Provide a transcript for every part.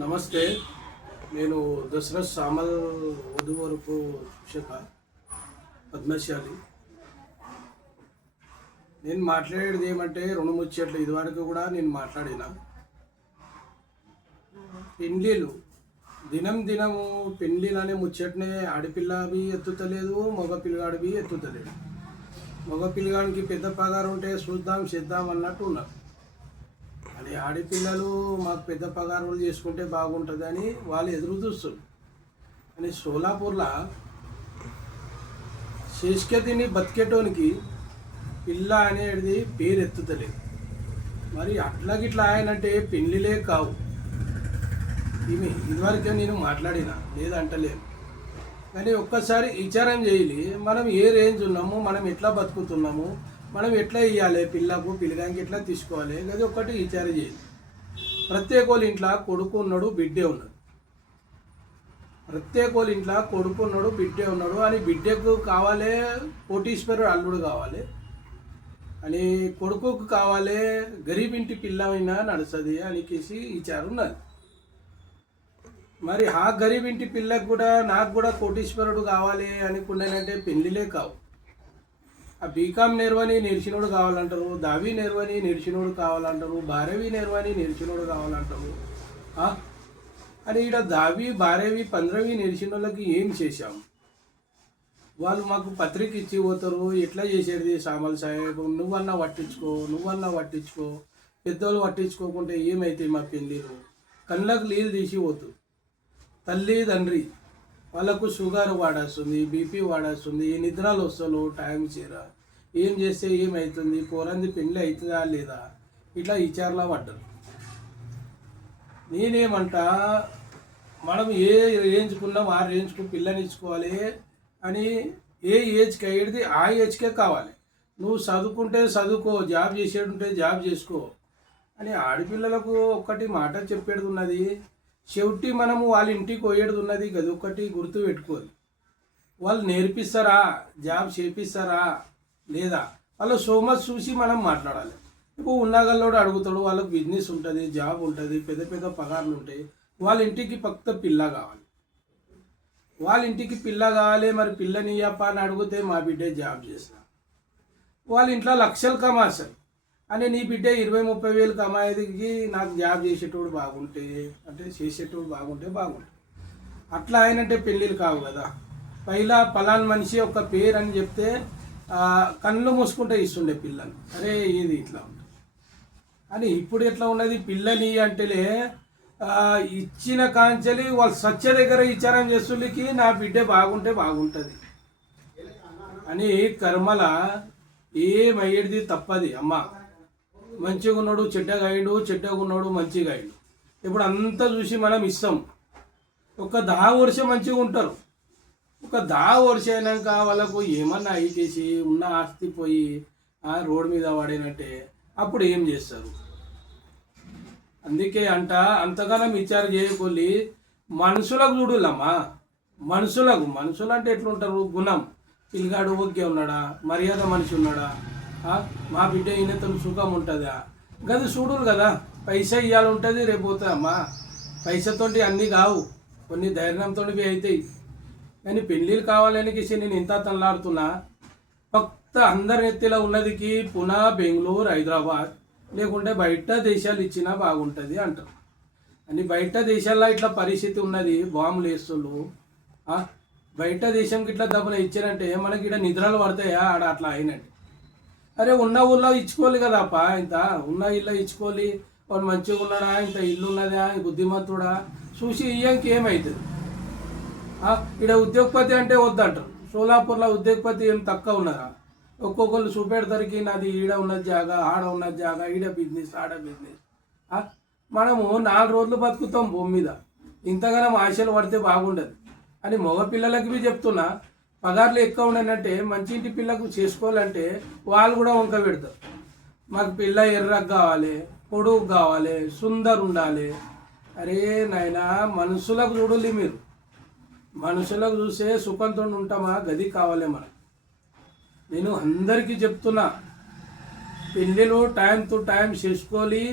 నమస్తే. నేను దశరథ్ సామల్ వధువరపు శిక్షక పద్మశాలి. నేను మాట్లాడేది ఏమంటే రెండు ముచ్చట్లు. ఇదివరకు కూడా నేను మాట్లాడిన పెండ్లీలు దినం దినము పెండ్లీలు అనే ముచ్చటనే ఆడపిల్లవి ఎత్తుతలేదు, మగ పిల్లగాడివి ఎత్తుతలేదు. మగ పిల్లగాడికి పెద్ద పగారు ఉంటే చూద్దాం చేద్దాం అన్నట్టు ఉన్నారు. అని ఆడపిల్లలు మాకు పెద్ద పగారులు చేసుకుంటే బాగుంటుందని వాళ్ళు ఎదురు చూస్తారు. అని సోలాపూర్లో శేష్కతిని బతికేటోనికి పిల్ల అనేది పేరు ఎత్తుతలేదు. మరి అట్లాగిట్లా ఆయనంటే పెళ్ళిలే కావు. ఇవి ఇదివరకే నేను మాట్లాడిన లేదంటలేదు, కానీ ఒక్కసారి విచారం చేయాలి. మనం ఏ రేంజ్ ఉన్నాము, మనం ఎట్లా బతుకుతున్నాము, మనం ఎట్లా ఇవ్వాలి, పిల్లకు పిల్లగానికి ఎట్లా తీసుకోవాలి, అది ఒక్కటి విచారం చేయాలి. ప్రత్యేక వాళ్ళ ఇంట్లో కొడుకు ఉన్నాడు, బిడ్డే ఉన్నాడు. ప్రత్యేక వాళ్ళ ఇంట్లో కొడుకు ఉన్నాడు, బిడ్డే ఉన్నాడు అని బిడ్డకు కావాలి కోటీశ్వరుడు అల్లుడు కావాలి అని కొడుకుకు కావాలి గరీబ్ ఇంటి పిల్లమైనా నడుస్తుంది అనికేసి విచారం ఉన్నది. మరి ఆ గరీబ్ ఇంటి పిల్లకు కూడా నాకు కూడా కోటీశ్వరుడు కావాలి అనుకున్నానంటే పెళ్ళిలే కావు. ఆ బీకామ్ నేర్వని నిలిచినోడు కావాలంటారు, దావి నేర్వని నిలిచినోడు కావాలంటారు, బారవి నేర్వని నిలిచినోడు కావాలంటారు. అని ఇక్కడ దావి బారవి 15వి నిలిచిన వాళ్ళకి ఏం చేశాం? వాళ్ళు మాకు పత్రిక ఇచ్చి పోతారు. ఎట్లా చేసేది సామల్ సాహెబ్, నువ్వన్నా పట్టించుకో, పెద్దోళ్ళు పట్టించుకోకుంటే ఏమైతే మా పెళ్ళిరు కళ్ళకు నీళ్ళు తీసి పోతారు. తల్లి తండ్రి వాళ్ళకు షుగర్ వాడేస్తుంది, బీపీ వాడేస్తుంది, నిద్రలు వస్తలు టైం చేరా, ఏం చేస్తే ఏమవుతుంది, పోరంది పెళ్ళి అవుతుందా లేదా, ఇట్లా విచారణ పడ్డారు. నేనేమంటా, మనం ఏ రేంజ్కున్నాం ఆ రేంజ్కు పిల్లనిచ్చుకోవాలి అని ఏ ఏజ్కి అయ్యేది ఆ ఏజ్కే కావాలి. నువ్వు చదువుకుంటే చదువుకో, జాబ్ చేసేటుంటే జాబ్ చేసుకో అని ఆడపిల్లలకు ఒక్కటి మాట చెప్పేది ఉన్నది. చెవిటి మనము వాళ్ళ ఇంటికి పోయేది ఉన్నది, గది ఒక్కటి గుర్తు పెట్టుకోదు. వాళ్ళు నేర్పిస్తారా, జాబ్ చేపిస్తారా లేదా, వాళ్ళు సోమస్ చూసి మనం మాట్లాడాలి. ఇప్పుడు ఉన్నగల్లోడు అడుగుతాడు, వాళ్ళకి బిజినెస్ ఉంటుంది, జాబ్ ఉంటుంది, పెద్ద పెద్ద పగార్లు ఉంటాయి. వాళ్ళ ఇంటికి పక్క పిల్ల కావాలి, వాళ్ళ ఇంటికి పిల్ల కావాలి. మరి పిల్లనియప్ప అని అడిగితే మా బిడ్డే జాబ్ చేస్తా. వాళ్ళ ఇంట్లో లక్షలు కమాస్తారు అని నీ బిడ్డ 20-30 వేలు కమాయేదికి నాకు జాబ్ చేసేటోడు బాగుంటే అంటే చేసేటోడు బాగుంటే అట్లా ఆయనంటే పెళ్ళిళ్ళు కావు కదా. పైలా పలాన్ మనిషి ఒక పేరు అని చెప్తే కళ్ళు మూసుకుంటే ఇస్తుండే పిల్లని. అరే ఇది ఇట్లా ఉంటుంది అని. ఇప్పుడు ఎట్లా ఉన్నది, పిల్లని అంటేలే ఇచ్చిన కాంచెలి వాళ్ళు సత్య దగ్గర విచారం చేస్తుడికి నా బిడ్డ బాగుంటే బాగుంటుంది అని. కర్మల ఏమయ్యేది తప్పది. అమ్మ మంచిగా ఉన్నాడు చెడ్డగా అయ్యాడు, చెడ్డగా ఉన్నాడు మంచిగా అయ్యాడు. ఇప్పుడు అంతా చూసి మనం ఇస్తాం. ఒక 10 వర్షం మంచిగా ఉంటారు, ఒక 10 వర్షం అయినాక వాళ్ళకు ఏమన్నా అయితేసి ఉన్న ఆస్తి పోయి రోడ్డు మీద పడినట్టే అప్పుడు ఏం చేస్తారు? అందుకే అంతగానం విచారం చేయకొల్లి మనుషులకు చూడులమ్మా. మనుషులు అంటే ఎట్లుంటారు? గుణం, పిల్లగాడు ఓకే ఉన్నాడా, మర్యాద మనిషి ఉన్నాడా, మా బిడ్డ ఈయనతో సుఖం ఉంటుందా, గది చూడరు కదా. పైసా ఇవ్వాలి ఉంటుంది, రేపు పోతుందమ్మా. పైసతోటి అన్నీ కావు, కొన్ని ధైర్యంతో అవుతాయి. కానీ పెళ్ళిళ్ళు కావాలని నేను ఇంత తనలాడుతున్నా. ఫక్త అందరి ఎత్తిలో ఉన్నదికి పునా, బెంగళూరు, హైదరాబాద్ లేకుంటే బయట దేశాలు ఇచ్చినా బాగుంటుంది అంటారు. అని బయట దేశాల్లో ఇట్లా పరిస్థితి ఉన్నది. బాంబులు వేస్తుండ్రు. బయట దేశంకి ఇట్లా దబ్బున ఇచ్చారంటే మనకి ఇక్కడ నిద్రలు పడతాయా? ఆడ అట్లా అయినట్టు. అరే ఉన్న ఊళ్ళో ఇచ్చుకోవాలి కదా అప్ప, ఇంత ఉన్న ఇల్లు ఇచ్చుకోవాలి. వాడు మంచిగా ఉన్నాడా, ఇంత ఇల్లు ఉన్నదా, బుద్ధిమంతుడా చూసి ఇయ్యంకి ఏమవుతుంది? ఇక్కడ ఉద్యోగపతి అంటే వద్దంటారు. సోలాపూర్లో ఉద్యోగపతి ఏం తక్కువ ఉన్నారా? ఒక్కొక్కరు చూపెడతారికి నాది ఈడ ఉన్నది జాగా, ఆడ ఉన్నది జాగా, ఈడ బిజినెస్, ఆడ బిజినెస్. మనము 4 రోజులు బతుకుతాం భూమి మీద. ఇంతగానో ఆశలు పడితే బాగుండదు అని మగ పిల్లలకి చెప్తున్నా. పగార్లు ఎక్కువ ఉండనంటే మంచి ఇంటి పిల్లకు చేసుకోవాలంటే వాళ్ళు కూడా వంక పెడతారు. మాకు పిల్ల ఎర్రకు కావాలి, పొడుగు కావాలి, సుందర్ ఉండాలి. అరే నాయనా, మనుషులకు చూడాలి మీరు. మనుషులకు చూసే సుఖంతో ఉంటామా? గది కావాలి మనకు. నేను అందరికీ చెప్తున్నా, పెళ్ళిలో టైం టు టైం చేసుకోవాలి.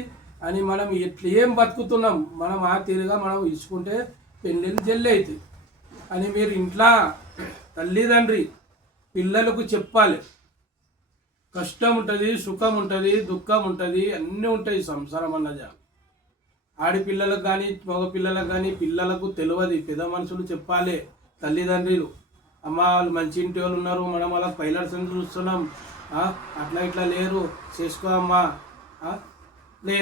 అని మనం ఎట్లా ఏం బతుకుతున్నాం, మనం ఆ తీరుగా మనం ఇచ్చుకుంటే పెళ్ళిళ్ళు జల్లి అవుతాయి అని మీరు ఇంట్లో తల్లిదండ్రి పిల్లలకు చెప్పాలి. కష్టం ఉంటుంది, సుఖం ఉంటుంది, దుఃఖం ఉంటుంది, అన్నీ ఉంటాయి సంసారం అన్నది. ఆడపిల్లలకు కానీ మగపిల్లలకు కానీ పిల్లలకు తెలియదు, పెద్ద మనుషులు చెప్పాలి తల్లిదండ్రులు. అమ్మ వాళ్ళు మంచి ఇంటి వాళ్ళు ఉన్నారు, మనం వాళ్ళకి పైలట్స్ చూస్తున్నాం, అట్లా ఇట్లా లేరు, చేసుకో అమ్మా, లే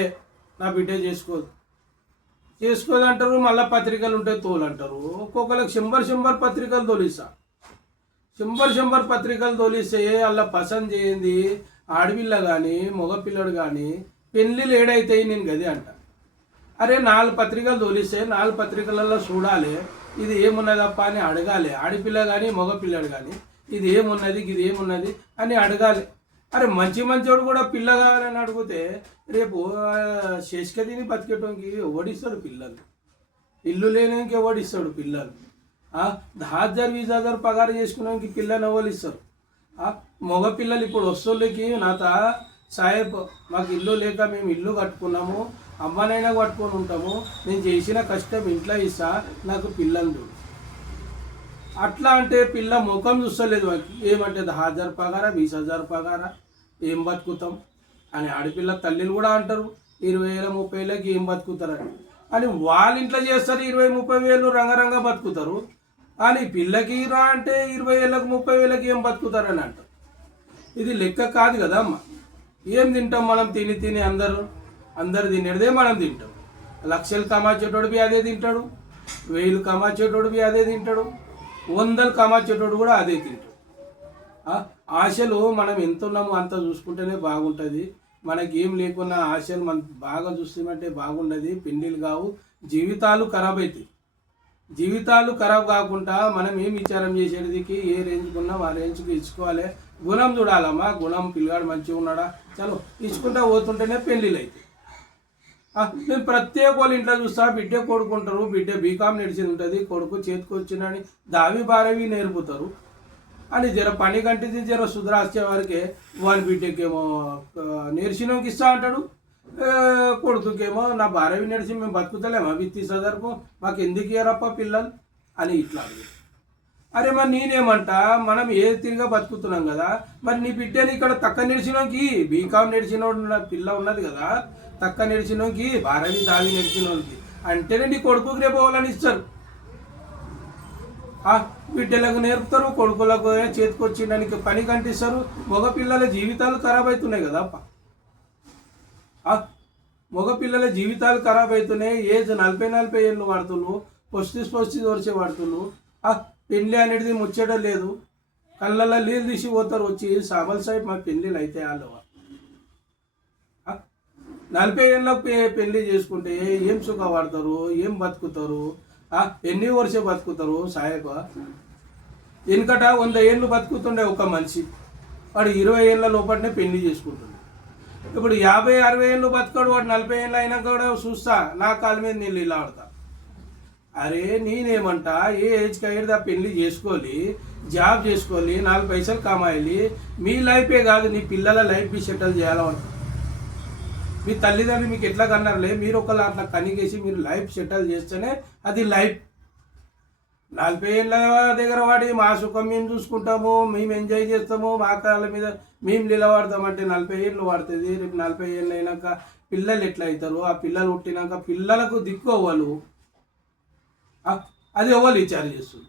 నా బిడ్డే చేసుకోదు అంటారు. మళ్ళీ పత్రికలు ఉంటాయి తోలు అంటారు. ఒక్కొక్కరికి 100 పత్రికలు తోలిస్తా, 100 పత్రికలు తోలిస్తే వాళ్ళ పసంద్ చేయింది ఆడపిల్ల కానీ మగపిల్లడు కానీ పెళ్ళిళ్ళు ఏడైతాయి నేను గది అంట. అరే 4 పత్రికలు తోలిస్తే 4 పత్రికలలో చూడాలి ఇది ఏమున్నదప్ప అని అడగాలి. ఆడపిల్ల కానీ మగపిల్లడు కానీ ఇది ఏమున్నది అని అడగాలి. అరే మంచోడు కూడా పిల్ల కావాలని అడిగితే రేపు శేషక తిని బతికేటోనికి ఎవడిస్తాడు పిల్లలు? ఇల్లు లేనికి ఎవడిస్తాడు పిల్లలు? 10,000-20,000 పగారు చేసుకున్నానికి పిల్లని ఎవరు ఇస్తారు? మగపిల్లలు ఇప్పుడు వస్తువులకి నాత సాహెబ్ మాకు ఇల్లు లేక మేము ఇల్లు కట్టుకున్నాము, అమ్మనైనా కట్టుకొని ఉంటాము, నేను చేసిన కష్టం ఇంట్లో ఇస్తా, నాకు పిల్లలు. అట్లా అంటే పిల్ల ముఖం చూస్తలేదు మాకు. ఏమంటే 10,000 పగారా, 20,000 పగారా, ఏం బతుకుతాం అని ఆడపిల్ల తల్లిలు కూడా అంటారు. 20,000 30,000కి ఏం బతుకుతారని అని వాళ్ళ ఇంట్లో చేస్తారు. 20,000-30,000 రంగరంగా బతుకుతారు. కానీ పిల్లకి రా అంటే 20,000 30,000కి ఏం బతుకుతారని అంటారు. ఇది లెక్క కాదు కదా అమ్మ. ఏం తింటాం మనం? తిని అందరు తినేదే మనం తింటాం. లక్షలు కమాచేటోడు బి అదే తింటాడు, 1000 కమాచేటోడు బి అదే తింటాడు, 100 కమాచేటోడు కూడా అదే తింటాడు. ఆశలు మనం ఎంత ఉన్నామో అంత చూసుకుంటేనే బాగుంటుంది. మనకి ఏం లేకున్నా ఆశలు మనం బాగా చూస్తామంటే బాగుండదు. పెళ్ళిళ్ళు కావు, జీవితాలు ఖరాబ్ అవుతాయి. జీవితాలు ఖరాబ్ కాకుండా మనం ఏం విచారం చేసేదికి ఏ రేంజ్కి ఉన్నాం ఆ రేంజ్కి ఇచ్చుకోవాలి. గుణం చూడాలమ్మా, గుణం పిల్లగాడు మంచిగా ఉన్నాడా చలో ఇచ్చుకుంటా పోతుంటేనే పెళ్ళిళ్ళు అవుతాయి. నేను ప్రత్యేక వాళ్ళ ఇంట్లో చూస్తా, బిడ్డే కొడుకుంటారు, బిడ్డే బీకామ్ నడిచేది ఉంటుంది, కొడుకు చేతికి వచ్చినని దావి బారవి నేర్పుతారు అని జర పని కంటిది జర సుధర వచ్చే వారికి వాని బిడ్డకేమో నేర్చినకి ఇస్తా అంటాడు, కొడుకుకేమో నా బారవి నడిచి మేము బతుకుతలేమా విత్తి సదర్పు మాకు ఎందుకు ఇయ్యారప్ప పిల్లలు అని ఇట్లా అడుగు. అరే మరి నేనేమంటా, మనం ఏ తిరిగా బతుకుతున్నాం కదా, మరి నీ బిడ్డని ఇక్కడ తక్క నడిచినోకి బీకామ్ నడిచిన పిల్ల ఉన్నది కదా, తక్క నడిచినోకి బారవి దావి నడిచినోకి అంటేనే నీ కొడుకుకి రేపు వాళ్ళని ఇస్తారు. బిడ్డలకు నేర్పుతారు, కొడుకులకు చేతికి వచ్చిండానికి పని కంటిస్తారు. మగపిల్లల జీవితాలు ఖరాబ్ అవుతున్నాయి కదా అప్ప. మగపిల్లల జీవితాలు ఖరాబ్ అవుతున్నాయి. ఏజ్ 40-40 ఏళ్ళు వాడుతున్నారు, పొస్తి దొరిచే వాడుతున్నారు. పెళ్ళి అనేది ముచ్చట లేదు, కళ్ళల్లో నీళ్ళు తీసి పోతారు వచ్చి సాబల్ సాహిబ్ మాకు పెళ్ళిళ్ళు అయితే వాళ్ళు 40 ఏళ్ళకు పెళ్లి చేసుకుంటే ఏం సుఖపడతారు, ఏం బతుకుతారు, ఎన్ని వర్షే బతుకుతారు సాహెబ్? వెనుకట 100 ఏళ్ళు బతుకుతుండే ఒక మనిషి, వాడు 20 ఏళ్ళ లోపలనే పెళ్లి చేసుకుంటుండే. ఇప్పుడు 50-60 ఏళ్ళు బతుకాడు, వాడు 40 ఏళ్ళు అయినా కూడా చూస్తా నా కాళ్ళ మీద నేను ఇలా ఆడతా. అరే నేనేమంటా, ఏ ఏజ్కి అయ్యేది పెళ్లి చేసుకోవాలి, జాబ్ చేసుకోవాలి, 4 పైసలు కమాయాలి. మీ లైఫే కాదు నీ పిల్లల లైఫ్ బి సెటిల్ చేయాలంట. మీ తల్లిదండ్రులు మీకు ఎట్లా కన్నారులే, మీరు ఒకళ్ళు అట్లా కనిగేసి మీరు లైఫ్ సెటిల్ చేస్తేనే అది లైఫ్. 40 ఏళ్ళ దగ్గర వాడి మా సుఖం మేము చూసుకుంటాము, మేము ఎంజాయ్ చేస్తాము, మా కాళ్ళ మీద మేము నిలబడతామంటే 40 ఏళ్ళు పడుతుంది. రేపు 40 ఏళ్ళు అయినాక పిల్లలు ఎట్లా అవుతారు? ఆ పిల్లలు పుట్టినాక పిల్లలకు దిక్కు అవ్వాలి, అది ఎవరు విచారం చేస్తుంది?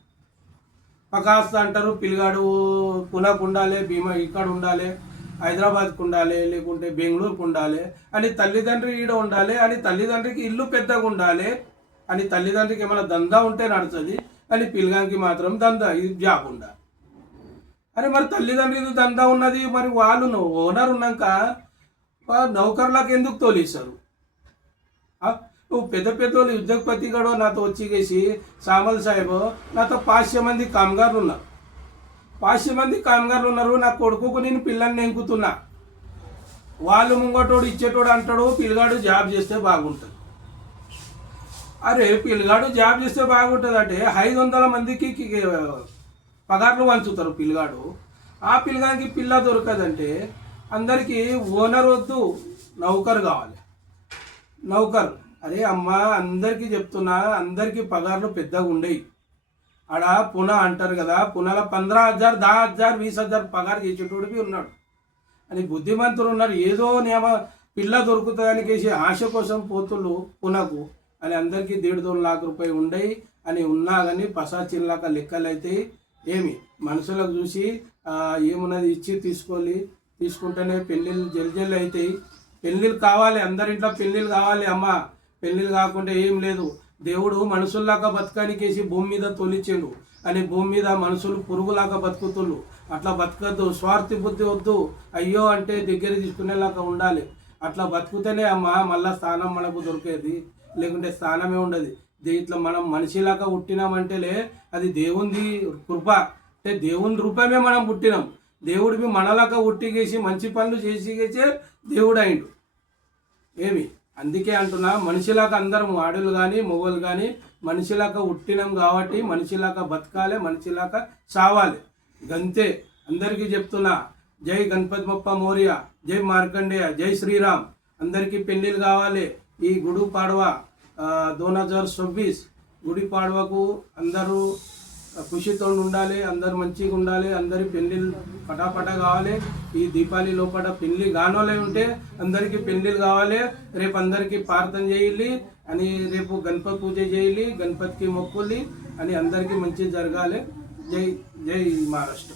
కాస్త అంటారు పిల్లగాడు పునాకు ఉండాలి, భీమా ఇక్కడ ఉండాలి, హైదరాబాద్కు ఉండాలి, లేకుంటే బెంగళూరుకు ఉండాలి అని తల్లిదండ్రి ఈడ ఉండాలి అని తల్లిదండ్రికి ఇల్లు పెద్దగా ఉండాలి అని తల్లిదండ్రికి ఏమైనా దందా ఉంటే నడుస్తుంది అని పిల్లగానికి మాత్రం దందా ఇది జాబ్ ఉండాలి. అరే మరి తల్లిదండ్రులు దందా ఉన్నది, మరి వాళ్ళు ఓనర్ ఉన్నాక నౌకర్లకు ఎందుకు తోలిస్తారు? నువ్వు పెద్ద వాళ్ళు ఉద్యోగపతి కూడా నాతో వచ్చి సామల్ సాహెబ్ నాతో 500 మంది కామగారులు ఉన్నారు, 500 మంది కామగారులు ఉన్నారు. నా కొడుకుకు నేను పిల్లల్ని ఎంకుతున్నా, వాళ్ళు ముంగటోడు ఇచ్చేటోడు అంటాడు పిల్లగాడు జాబ్ చేస్తే బాగుంటుంది. అరే పిల్లగాడు జాబ్ చేస్తే బాగుంటుంది అంటే 500 మందికి పగార్లు పంచుతారు పిల్లగాడు. ఆ పిల్లగానికి పిల్ల దొరకదంటే అందరికీ ఓనర్ వద్దు, నౌకరు కావాలి. నౌకర్. అరే అమ్మా, అందరికీ చెప్తున్నా, అందరికీ పగార్లు పెద్దగా ఉండేవి. ఆడ పున అంటారు కదా, పునలో 15,000 10,000 20,000 పగారు చేసేటోడికి ఉన్నాడు అని బుద్ధిమంతులు ఉన్నారు. ఏదో నియమ పిల్ల దొరుకుతుందనికేసి ఆశ కోసం పోతుళ్ళు పునకు అని అందరికీ 1.5 లాఖ రూపాయలు ఉండయి అని ఉన్నా కానీ పసాచిల్లాక లెక్కలు అయితే ఏమి మనుషులకు చూసి ఏమున్నది ఇచ్చి తీసుకుంటేనే పెళ్ళిళ్ళు జల్జల్లు అవుతాయి. పెళ్ళిళ్ళు కావాలి, అందరింట్లో పెళ్ళిళ్ళు కావాలి అమ్మ. పెళ్ళిళ్ళు కాకుండా ఏం లేదు. దేవుడు మనుషుల్లాగా బతకానికేసి భూమి మీద తొలిచిండు అని భూమి మీద మనుషులు పురుగులాగా బతుకుతుళ్ళు. అట్లా బతకద్దు, స్వార్థి బుద్ధి వద్దు. అయ్యో అంటే దగ్గర తీసుకునేలాగా ఉండాలి. అట్లా బతుకుతేనే అమ్మ మళ్ళా స్థానం మనకు దొరికేది, లేకుంటే స్థానమే ఉండదు. ఇట్లా మనం మనిషిలాగా పుట్టినామంటేలే అది దేవుంది కృప. అంటే దేవుని రూపమే మనం పుట్టినాం. దేవుడికి మనలాగా ఉట్టిగేసి మంచి పనులు చేసిగేసే దేవుడు అయిండు ఏమి. అందుకే అంటున్నా, మనిషిలాగా అందరం ఆడలు కానీ మొగలు కానీ మనిషిలాగా ఉట్టినాం కాబట్టి మనిషిలాగా బతకాలి, మనిషిలాగా సావాలి. గంతే అందరికీ చెప్తున్నా. జై గణపతి బప్ప మోరియా, జై మార్కండేయ, జై శ్రీరామ్. అందరికీ పెళ్ళిళ్ళు కావాలి. ఈ గుడి పాడవ 2026 గుడి పాడవకు అందరూ ఖుషితో ఉండాలి, అందరు మంచిగా ఉండాలి, అందరి పెళ్ళిళ్ళు పటాపటా కావాలి. ఈ దీపావళి లోపల పెళ్ళి కానోలే ఉంటే అందరికీ పెళ్ళిళ్ళు కావాలి. రేపు అందరికీ ప్రార్థన చేయాలి అని, రేపు గణపతి పూజ చేయాలి, గణపతికి మొక్కులి అని అందరికీ మంచి జరగాలి. జై జై మహారాష్ట్ర.